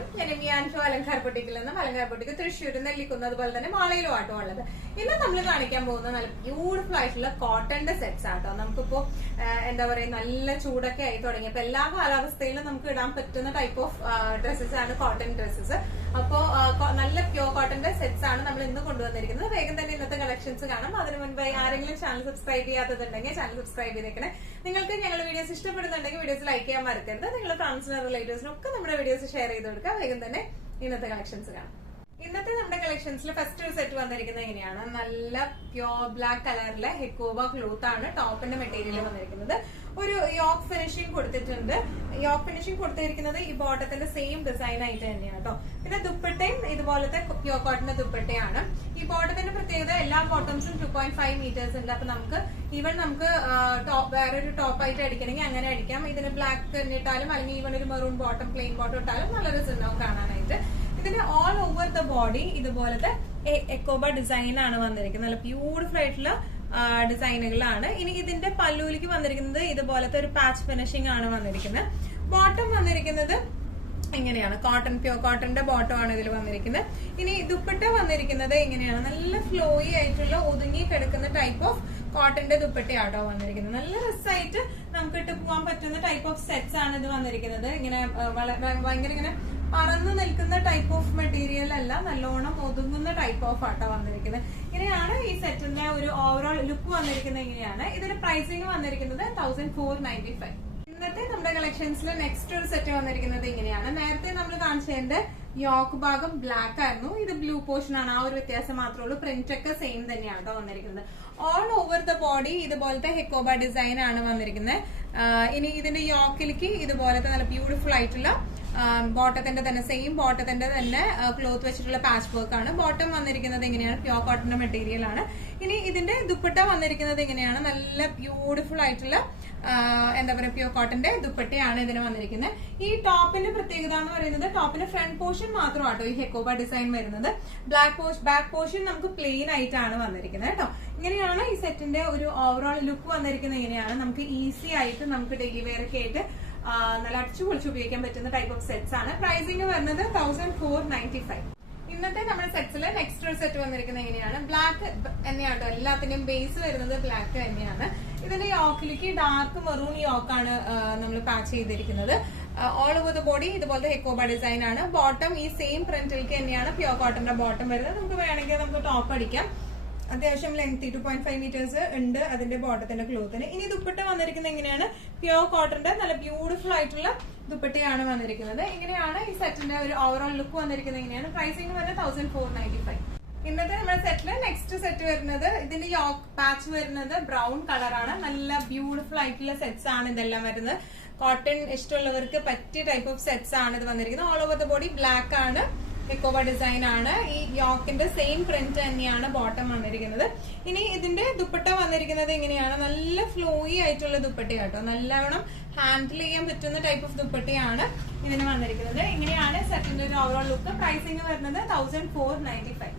നമസ്കാരം. ഞാൻ എമിയാൻഷോ അലങ്കാർ പൊട്ടിക്കിൽ നിന്നും അലങ്കാർ പൊട്ടിക്ക് തൃശ്ശൂർ നെല്ലിക്കുന്ന അതുപോലെ തന്നെ മാളയിലും ആട്ടോ ഉള്ളത്. ഇന്ന് നമ്മൾ കാണിക്കാൻ പോകുന്ന നല്ല ബ്യൂട്ടിഫുൾ ആയിട്ടുള്ള കോട്ടന്റെ സെറ്റ്സ് ആട്ടോ. നമുക്കിപ്പോ എന്താ പറയാ നല്ല ചൂടൊക്കെ ആയി തുടങ്ങിയപ്പോ എല്ലാ കാലാവസ്ഥയിലും നമുക്ക് ഇടാൻ പറ്റുന്ന ടൈപ്പ് ഓഫ് ഡ്രസ്സസ് ആണ് കോട്ടൺ ഡ്രസ്സസ്. അപ്പോ നല്ല പ്യോർ കോട്ടന്റെ സെറ്റ്സ് ആണ് നമ്മൾ ഇന്ന് കൊണ്ടുവന്നിരിക്കുന്നത്. വേഗം തന്നെ ഇന്നത്തെ കളക്ഷൻസ് കാണാം. അതിനു മുൻപായി ആരെങ്കിലും ചാനൽ സബ്സ്ക്രൈബ് ചെയ്യാത്തതുണ്ടെങ്കിൽ ചാനൽ സബ്സ്ക്രൈബ് ചെയ്തേക്കണേ. നിങ്ങൾക്ക് ഞങ്ങളുടെ വീഡിയോസ് ഇഷ്ടപ്പെടുന്നുണ്ടെങ്കിൽ വീഡിയോസ് ലൈക്ക് ചെയ്യാൻ മറക്കരുത്. നിങ്ങളുടെ ഫ്രണ്ട്സിനും റിലേറ്റീവ്സിനും ഒക്കെ നമ്മുടെ വീഡിയോസ് ഷെയർ ചെയ്ത് കൊടുക്കുക. വേഗം തന്നെ ഇന്നത്തെ കളക്ഷൻസ് കാണാം. ഇന്നത്തെ നമ്മുടെ കളക്ഷൻസിൽ ഫസ്റ്റ് ഒരു സെറ്റ് വന്നിരിക്കുന്നത് എങ്ങനെയാണ്, നല്ല പ്യോർ ബ്ലാക്ക് കളറിലെ ഹെക്കോബ ക്ലോത്ത് ആണ് ടോപ്പിന്റെ മെറ്റീരിയൽ വന്നിരിക്കുന്നത്. ഒരു യോക്ക് ഫിനിഷിംഗ് കൊടുത്തിട്ടുണ്ട്. യോക്ക് ഫിനിഷിംഗ് കൊടുത്തിരിക്കുന്നത് ഈ ബോട്ടത്തിന്റെ സെയിം ഡിസൈൻ ആയിട്ട് തന്നെയാണ് കേട്ടോ. പിന്നെ ദുപ്പട്ടയും ഇതുപോലത്തെ പ്യോർ കോട്ടന്റെ ദുപ്പട്ടയാണ്. ഈ ബോട്ടത്തിന്റെ പ്രത്യേകത എല്ലാ ബോട്ടംസും 2.5 മീറ്റേഴ്സ് ഉണ്ട്. അപ്പൊ നമുക്ക് ഈവൻ നമുക്ക് വേറൊരു ടോപ്പ് ആയിട്ട് അടിക്കണമെങ്കിൽ അങ്ങനെ അടിക്കാം. ഇതിന് ബ്ലാക്ക് തന്നെ ഇട്ടാലും അല്ലെങ്കിൽ ഈവൻ ഒരു മെറൂൺ ബോട്ടം പ്ലെയിൻ ബോട്ടം ഇട്ടാലും നല്ല രസമുണ്ടാവും കാണാനായിട്ട്. ഇതിന്റെ ഓൾ ഓവർ ദ ബോഡി ഇതുപോലത്തെ എക്കോബ ഡിസൈൻ ആണ് വന്നിരിക്കുന്നത്. നല്ല ബ്യൂട്ടിഫുൾ ആയിട്ടുള്ള ഡിസൈനുകളാണ്. ഇനി ഇതിന്റെ പല്ലൂലിക്ക് വന്നിരിക്കുന്നത് ഇതുപോലത്തെ ഒരു പാച്ച് ഫിനിഷിംഗ് ആണ് വന്നിരിക്കുന്നത്. ബോട്ടം വന്നിരിക്കുന്നത് ഇങ്ങനെയാണ്, കോട്ടൺ പ്യോർ കോട്ടന്റെ ബോട്ടം ആണ് ഇതിൽ വന്നിരിക്കുന്നത്. ഇനി ദുപ്പട്ട വന്നിരിക്കുന്നത് ഇങ്ങനെയാണ്, നല്ല ഫ്ലോയി ആയിട്ടുള്ള ഒതുങ്ങി കിടക്കുന്ന ടൈപ്പ് ഓഫ് കോട്ടന്റെ ദുപ്പട്ടയാട്ടോ വന്നിരിക്കുന്നത്. നല്ല രസമായിട്ട് നമുക്ക് ഇട്ട് പോകാൻ പറ്റുന്ന ടൈപ്പ് ഓഫ് സെറ്റ്സ് ആണ് ഇത് വന്നിരിക്കുന്നത്. ഇങ്ങനെ ഭയങ്കര ഇങ്ങനെ പറന്ന് നിൽക്കുന്ന ടൈപ്പ് ഓഫ് മെറ്റീരിയൽ അല്ല, നല്ലോണം ഒതുങ്ങുന്ന ടൈപ്പ് ഓഫ് ആട്ടോ വന്നിരിക്കുന്നത്. ഇങ്ങനെയാണ് ഈ സെറ്റിന്റെ ഒരു ഓവറോൾ ലുക്ക് വന്നിരിക്കുന്നത്. ഇങ്ങനെയാണ് ഇതിന്റെ പ്രൈസിംഗ് വന്നിരിക്കുന്നത് 1495. ഇന്നത്തെ നമ്മുടെ കളക്ഷൻസിൽ നെക്സ്റ്റ് ഒരു സെറ്റ് വന്നിരിക്കുന്നത് ഇങ്ങനെയാണ്. നേരത്തെ നമ്മൾ കാണിച്ചതിന്റെ യോക്ക് ഭാഗം ബ്ലാക്ക് ആയിരുന്നു, ഇത് ബ്ലൂ പോർഷൻ ആണ്. ആ ഒരു വ്യത്യാസം മാത്രമേ ഉള്ളൂ. പ്രിന്റ് ഒക്കെ സെയിം തന്നെയാണ് കേട്ടോ വന്നിരിക്കുന്നത്. ഓൾ ഓവർ ദ ബോഡി ഇതുപോലത്തെ ഹെക്കോബ ഡിസൈൻ ആണ് വന്നിരിക്കുന്നത്. ഇനി ഇതിന്റെ യോക്കിലേക്ക് ഇതുപോലത്തെ നല്ല ബ്യൂട്ടിഫുൾ ആയിട്ടുള്ള ബോട്ടത്തിന്റെ തന്നെ സെയിം ബോട്ടത്തിന്റെ തന്നെ ക്ലോത്ത് വെച്ചിട്ടുള്ള പാച്ച് വർക്ക് ആണ്. ബോട്ടം വന്നിരിക്കുന്നത് എങ്ങനെയാണ്, പ്യോർ കോട്ടന്റെ മെറ്റീരിയൽ ആണ്. ഇനി ഇതിന്റെ ദുപ്പട്ട വന്നിരിക്കുന്നത് എങ്ങനെയാണ്, നല്ല ബ്യൂട്ടിഫുൾ ആയിട്ടുള്ള എന്താ പറയാ പ്യോർ കോട്ടന്റെ ദുപ്പട്ടയാണ് ഇതിന് വന്നിരിക്കുന്നത്. ഈ ടോപ്പിന്റെ പ്രത്യേകത എന്ന് പറയുന്നത് ടോപ്പിന്റെ ഫ്രണ്ട് പോർഷൻ മാത്രമാട്ടോ ഈ ഹെക്കോബ ഡിസൈൻ വരുന്നത്. ബാക്ക് പോർഷൻ നമുക്ക് പ്ലെയിൻ ആയിട്ടാണ് വന്നിരിക്കുന്നത് കേട്ടോ. ഇങ്ങനെയാണ് ഈ സെറ്റിന്റെ ഒരു ഓവറോൾ ലുക്ക് വന്നിരിക്കുന്നത്. ഇങ്ങനെയാണ് നമുക്ക് ഈസി ആയിട്ട് നമുക്ക് ഡെയിലി വെയർ ഒക്കെ ആയിട്ട് നല്ല അടിച്ചു പൊളിച്ച് ഉപയോഗിക്കാൻ പറ്റുന്ന ടൈപ്പ് ഓഫ് സെറ്റ്സ് ആണ്. പ്രൈസിംഗ് വരുന്നത് 1495. ഇന്നത്തെ നമ്മുടെ സെറ്റ്സിൽ നെക്സ്റ്റ് ഒരു സെറ്റ് വന്നിരിക്കുന്നത് എങ്ങനെയാണ്, ബ്ലാക്ക് തന്നെയാട്ടോ. എല്ലാത്തിന്റെയും ബേസ് വരുന്നത് ബ്ലാക്ക് തന്നെയാണ്. ഇതിന്റെ യോക്കിലേക്ക് ഡാർക്ക് മെറൂൺ യോക്കാണ് നമ്മൾ പാച്ച് ചെയ്തിരിക്കുന്നത്. ഓൾ ഓവർ ദ ബോഡി ഇതുപോലത്തെ ഹെക്കോബ ഡിസൈൻ ആണ്. ബോട്ടം ഈ സെയിം പ്രിന്റിലേക്ക് തന്നെയാണ് പ്യോർ കോട്ടന്റെ ബോട്ടം വരുന്നത്. നമുക്ക് വേണമെങ്കിൽ നമുക്ക് ടോപ്പ് അടിക്കാം. അത്യാവശ്യം ലെങ്തി 2.5 മീറ്റേഴ്സ് ഉണ്ട് അതിന്റെ ബോട്ടത്തിന്റെ ക്ലോത്തിന്. ഇനി ദുപ്പട്ട വന്നിരിക്കുന്നത് എങ്ങനെയാണ്, പ്യോർ കോട്ടന്റെ നല്ല ബ്യൂട്ടിഫുൾ ആയിട്ടുള്ള ദുപ്പട്ടയാണ് വന്നിരിക്കുന്നത്. ഇങ്ങനെയാണ് ഈ സെറ്റിന്റെ ഒരു ഓവറോൾ ലുക്ക് വന്നിരിക്കുന്നത്. ഇങ്ങനെയാണ് പ്രൈസിംഗ് വരുന്നത് 1495. ഇന്നത്തെ നമ്മുടെ സെറ്റില് നെക്സ്റ്റ് സെറ്റ് വരുന്നത് ഇതിന്റെ യോക്ക് പാച്ച് വരുന്നത് ബ്രൗൺ കളറാണ്. നല്ല ബ്യൂട്ടിഫുൾ ആയിട്ടുള്ള സെറ്റ്സ് ആണ് ഇതെല്ലാം വരുന്നത്. കോട്ടൺ ഇഷ്ടമുള്ളവർക്ക് പറ്റിയ ടൈപ്പ് ഓഫ് സെറ്റ്സ് ആണ് ഇത് വന്നിരിക്കുന്നത്. All over the body black ആണ്, ഹെക്കോബ ഡിസൈൻ ആണ്. ഈ യോക്കിന്റെ സെയിം പ്രിന്റ് തന്നെയാണ് ബോട്ടം വന്നിരിക്കുന്നത്. ഇനി ഇതിന്റെ ദുപ്പട്ട വന്നിരിക്കുന്നത് എങ്ങനെയാണ്, നല്ല ഫ്ലോയി ആയിട്ടുള്ള ദുപ്പട്ടയാട്ടോ. നല്ലവണ്ണം ഹാൻഡിൽ ചെയ്യാൻ പറ്റുന്ന ടൈപ്പ് ഓഫ് ദുപ്പട്ടയാണ് ഇതിന് വന്നിരിക്കുന്നത്. ഇങ്ങനെയാണ് സെറ്റിന്റെ ഒരു ഓവറോൾ ലുക്ക്. പ്രൈസിംഗ് വരുന്നത് 1495.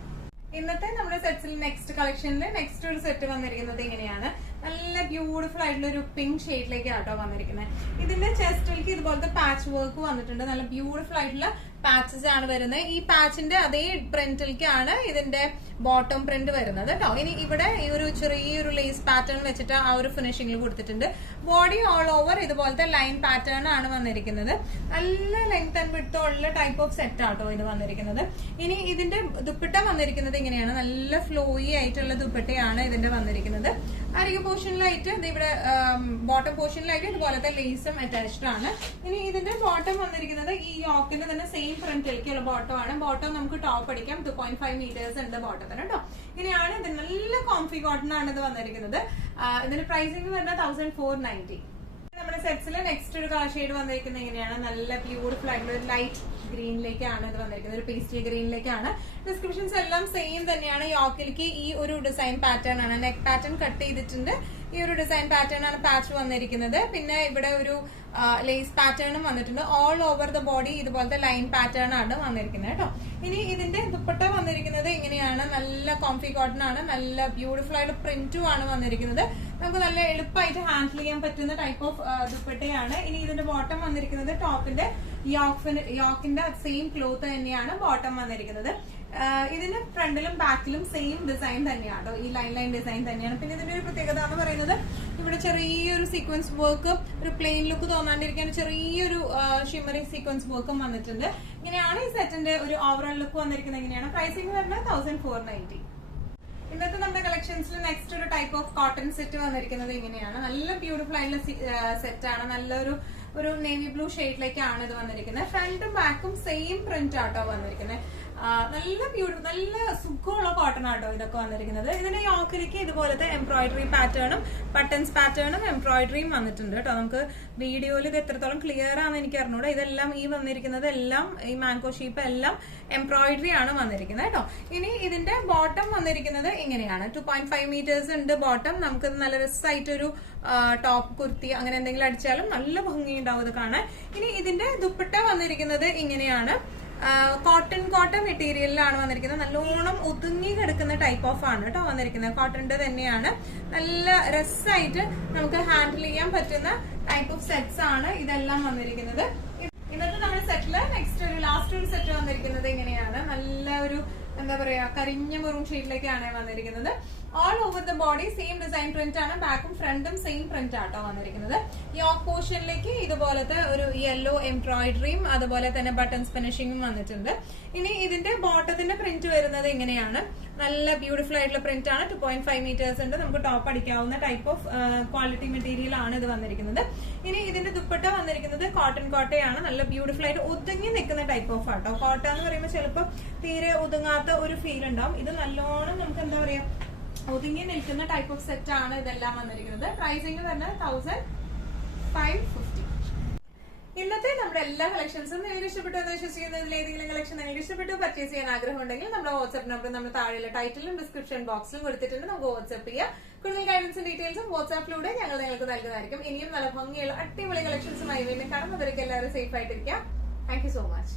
ഇന്നത്തെ നമ്മുടെ സെറ്റ്സിൽ നെക്സ്റ്റ് കളക്ഷനിൽ നെക്സ്റ്റ് ഒരു സെറ്റ് വന്നിരിക്കുന്നത് ഇങ്ങനെയാണ്, നല്ല ബ്യൂട്ടിഫുൾ ആയിട്ടുള്ള ഒരു പിങ്ക് ഷെയ്ഡിലേക്ക് ആട്ടോ വന്നിരിക്കുന്നത്. ഇതിന്റെ ചെസ്റ്റിലേക്ക് ഇതുപോലത്തെ പാച്ച് വർക്ക് വന്നിട്ടുണ്ട്. നല്ല ബ്യൂട്ടിഫുൾ ആയിട്ടുള്ള പാച്ചസ് ആണ് വരുന്നത്. ഈ പാച്ചിന്റെ അതേ പ്രിന്റിലേക്കാണ് ഇതിന്റെ ബോട്ടം പ്രിന്റ് വരുന്നത് കേട്ടോ. ഇനി ഇവിടെ ഈ ഒരു ചെറിയൊരു ലേസ് പാറ്റേൺ വെച്ചിട്ട് ആ ഒരു ഫിനിഷിംഗിൽ കൊടുത്തിട്ടുണ്ട്. ബോഡി ഓൾ ഓവർ ഇതുപോലത്തെ ലൈൻ പാറ്റേൺ ആണ് വന്നിരിക്കുന്നത്. നല്ല ലെങ്ത് ആൻഡ് വിഡ്ത്ത് ഉള്ള ടൈപ്പ് ഓഫ് സെറ്റ് ആട്ടോ ഇത് വന്നിരിക്കുന്നത്. ഇനി ഇതിന്റെ ദുപ്പട്ട വന്നിരിക്കുന്നത് ഇങ്ങനെയാണ്, നല്ല ഫ്ലോയി ആയിട്ടുള്ള ദുപ്പട്ടയാണ് ഇതിന്റെ വന്നിരിക്കുന്നത്. അരികെ പോർഷനിലായിട്ട് ഇവിടെ ബോട്ടം പോർഷനിലായിട്ട് ഇതുപോലത്തെ ലേസും അറ്റാച്ച്ഡ് ആണ്. ഇനി ഇതിന്റെ ബോട്ടം വന്നിരിക്കുന്നത് ഈ യോക്കിന്റെ തന്നെ സെയിം ഫ്രണ്ടിലേക്കുള്ള ബോട്ടം ആണ്. ബോട്ടം നമുക്ക് ടോപ്പ് അടിക്കാം. 2.5 മീറ്റേഴ്സ് ഉണ്ട് ബോട്ടത്തിന് കേട്ടോ. ഇങ്ങനെയാണ് ഇത്. നല്ല കോംഫി കോട്ടൺ ആണ് ഇത് വന്നിരിക്കുന്നത്. ഇതിന്റെ പ്രൈസിംഗ് വരുന്നത് 1490. നമ്മുടെ സെറ്റ്സിൽ നെക്സ്റ്റ് ഒരു കളർ ഷെയ്ഡ് വന്നിരിക്കുന്നത് എങ്ങനെയാണ്, നല്ല ബ്യൂട്ടിഫുൾ ആയിട്ടുള്ള ഒരു ലൈറ്റ് ഗ്രീനിലേക്കാണ് ഇത് വന്നിരിക്കുന്നത്. ഒരു പേസ്റ്റൽ ഗ്രീനിലേക്കാണ്. ഡിസ്ക്രിപ്ഷൻസ് എല്ലാം സെയിം തന്നെയാണ്. യോക്കിലേക്ക് ഈ ഒരു ഡിസൈൻ പാറ്റേൺ ആണ്, നെക്ക് പാറ്റേൺ കട്ട് ചെയ്തിട്ടുണ്ട്. ഈ ഒരു ഡിസൈൻ പാറ്റേൺ ആണ് പാച്ച് വന്നിരിക്കുന്നത്. പിന്നെ ഇവിടെ ഒരു ലേസ് പാറ്റേണും വന്നിട്ടുണ്ട്. ഓൾ ഓവർ ദ ബോഡി ഇതുപോലത്തെ ലൈൻ പാറ്റേൺ ആണ് വന്നിരിക്കുന്നത് കേട്ടോ. ഇനി ഇതിന്റെ ദുപ്പട്ട വന്നിരിക്കുന്നത് ഇങ്ങനെയാണ്, നല്ല കോംഫി കോട്ടൺ ആണ്. നല്ല ബ്യൂട്ടിഫുൾ ആയിട്ട് പ്രിന്റും ആണ് വന്നിരിക്കുന്നത്. നമുക്ക് നല്ല എളുപ്പമായിട്ട് ഹാൻഡിൽ ചെയ്യാൻ പറ്റുന്ന ടൈപ്പ് ഓഫ് ദുപ്പട്ടയാണ്. ഇനി ഇതിന്റെ ബോട്ടം വന്നിരിക്കുന്നത് ടോപ്പിന്റെ യോക്കിന്റെ സെയിം ക്ലോത്ത് തന്നെയാണ് ബോട്ടം വന്നിരിക്കുന്നത്. ഇതിന് ഫ്രണ്ടിലും ബാക്കിലും സെയിം ഡിസൈൻ തന്നെയാണ് കേട്ടോ, ഈ ലൈൻ ഡിസൈൻ തന്നെയാണ്. പിന്നെ ഇതിന്റെ ഒരു പ്രത്യേകത എന്ന് പറയുന്നത് ഇവിടെ ചെറിയൊരു സീക്വൻസ് വർക്ക്, ഒരു പ്ലെയിൻ ലുക്ക് തോന്നാണ്ടിരിക്കാൻ ചെറിയൊരു ഷിമറി സീക്വൻസ് വർക്കും വന്നിട്ടുണ്ട്. ഇങ്ങനെയാണ് ഈ സെറ്റിന്റെ ഒരു ഓവറോൾ ലുക്ക് വന്നിരിക്കുന്നത്. ഇങ്ങനെയാണ് പ്രൈസിംഗ് വരുന്നത് 1490. ഇന്നത്തെ നമ്മുടെ കളക്ഷൻസിൽ നെക്സ്റ്റ് ഒരു ടൈപ്പ് ഓഫ് കോട്ടൺ സെറ്റ് വന്നിരിക്കുന്നത് ഇങ്ങനെയാണ്. നല്ല ബ്യൂട്ടിഫുൾ ആയിട്ടുള്ള സെറ്റ് ആണ്. നല്ലൊരു നേവി ബ്ലൂ ഷെയ്ഡിലേക്കാണ് ഇത് വന്നിരിക്കുന്നത്. ഫ്രണ്ടും ബാക്കും സെയിം പ്രിന്റ് ആട്ടോ വന്നിരിക്കുന്നത്. നല്ല ബ്യൂട്ടിഫുൾ, നല്ല സുഖമുള്ള കോട്ടൺ ആട്ടോ ഇതൊക്കെ വന്നിരിക്കുന്നത്. ഇതിന്റെ യോക്കിലേക്ക് ഇതുപോലത്തെ എംബ്രോയിഡറി പാറ്റേണും ബട്ടൺസ് പാറ്റേണും എംബ്രോയിഡറിയും വന്നിട്ടുണ്ട് കേട്ടോ. നമുക്ക് വീഡിയോയിൽ ഇത് എത്രത്തോളം ക്ലിയർ ആണെന്ന് എനിക്ക് അറിഞ്ഞൂടാ. ഇതെല്ലാം ഈ വന്നിരിക്കുന്നത് എല്ലാം ഈ മാംഗോ ഷീപ്പ് എല്ലാം എംബ്രോയിഡറി ആണ് വന്നിരിക്കുന്നത് കേട്ടോ. ഇനി ഇതിന്റെ ബോട്ടം വന്നിരിക്കുന്നത് ഇങ്ങനെയാണ്. 2.5 മീറ്റേഴ്സ് ഉണ്ട് ബോട്ടം. നമുക്ക് നല്ല രസമായിട്ടൊരു ടോപ്പ് കുർത്തി അങ്ങനെ എന്തെങ്കിലും അടിച്ചാലും നല്ല ഭംഗി ഉണ്ടാവും ഇത് കാണാൻ. ഇനി ഇതിന്റെ ദുപ്പട്ട വന്നിരിക്കുന്നത് ഇങ്ങനെയാണ്. കോട്ടൺ മെറ്റീരിയലിലാണ് വന്നിരിക്കുന്നത്. നല്ലോണം ഒതുങ്ങി കിടക്കുന്ന ടൈപ്പ് ഓഫ് ആണ് കേട്ടോ വന്നിരിക്കുന്നത്. കോട്ടന്റെ തന്നെയാണ്. നല്ല രസമായിട്ട് നമുക്ക് ഹാൻഡിൽ ചെയ്യാൻ പറ്റുന്ന ടൈപ്പ് ഓഫ് സെറ്റ്സ് ആണ് ഇതെല്ലാം വന്നിരിക്കുന്നത്. ഇന്നത്തെ നമ്മുടെ സെറ്റില് നെക്സ്റ്റ് ഒരു ലാസ്റ്റ് ഒരു സെറ്റ് വന്നിരിക്കുന്നത് ഇങ്ങനെയാണ്. നല്ല ഒരു എന്താ പറയാ കരിഞ്ഞ മെറൂൺ ഷെയ്ഡിലേക്കാണ് വന്നിരിക്കുന്നത്. All over the body same design print ആണ്. ബാക്കും ഫ്രണ്ടും സെയിം പ്രിന്റ് ആട്ടോ വന്നിരിക്കുന്നത്. യോക്ക് പോർഷനിലേക്ക് ഇതുപോലത്തെ ഒരു യെല്ലോ എംബ്രോയിഡറിയും അതുപോലെ തന്നെ ബട്ടൺസ് ഫിനിഷിംഗും വന്നിട്ടുണ്ട്. ഇനി ഇതിന്റെ ബോട്ടത്തിന്റെ പ്രിന്റ് വരുന്നത് ഇങ്ങനെയാണ്. നല്ല ബ്യൂട്ടിഫുൾ ആയിട്ടുള്ള പ്രിന്റ് ആണ്. 2.5 മീറ്റേഴ്സ് ഉണ്ട്. നമുക്ക് ടോപ്പ് അടിക്കാവുന്ന ടൈപ്പ് ഓഫ് ക്വാളിറ്റി മെറ്റീരിയൽ ആണ് ഇത് വന്നിരിക്കുന്നത്. ഇനി ഇതിന്റെ ദുപ്പട്ട വന്നിരിക്കുന്നത് കോട്ടയാണ്. നല്ല ബ്യൂട്ടിഫുൾ ആയിട്ട് ഒതുങ്ങി നിൽക്കുന്ന ടൈപ്പ് ഓഫ് ആട്ടോ. കോട്ട എന്ന് പറയുമ്പോൾ ചിലപ്പോൾ തീരെ ഒതുങ്ങാത്ത ഒരു ഫീൽ ഉണ്ടാവും. ഇത് നല്ലോണം നമുക്ക് എന്താ പറയാ ഒതുങ്ങി നിൽക്കുന്ന ടൈപ്പ് ഓഫ് സെറ്റ് ആണ് ഇതെല്ലാം വന്നിരിക്കുന്നത്. പ്രൈസിംഗ് വരുന്നത് 1550. ഇന്നത്തെ നമ്മുടെ എല്ലാ കളക്ഷൻസും നിങ്ങൾക്ക് ഇഷ്ടപ്പെട്ടു എന്ന് വിശ്വസിക്കുന്നതിൽ ഏതെങ്കിലും കളക്ഷൻ നിങ്ങൾക്ക് ഇഷ്ടപ്പെട്ടു പർച്ചേസ് ചെയ്യാൻ ആഗ്രഹം ഉണ്ടെങ്കിൽ നമ്മുടെ വാട്സ്ആപ്പ് നമ്പർ നമ്മുടെ താഴെയുള്ള ടൈറ്റിലും ഡിസ്ക്രിപ്ഷൻ ബോക്സിലും കൊടുത്തിട്ടുണ്ട്. നമുക്ക് വാട്സ്ആപ്പ് ചെയ്യാം. കൂടുതൽ ഗൈഡൻസും ഡീറ്റെയിൽസും വാട്സ്ആപ്പിലൂടെ ഞങ്ങൾ നിങ്ങൾക്ക് നൽകുന്നതായിരിക്കും. ഇനിയും നല്ല ഭംഗിയുള്ള അടിപൊളി കളക്ഷൻസുമായി വീണ്ടും കാണും. അവർക്ക് എല്ലാവരും സേഫ് ആയിട്ടിരിക്കാം. Thank you so much.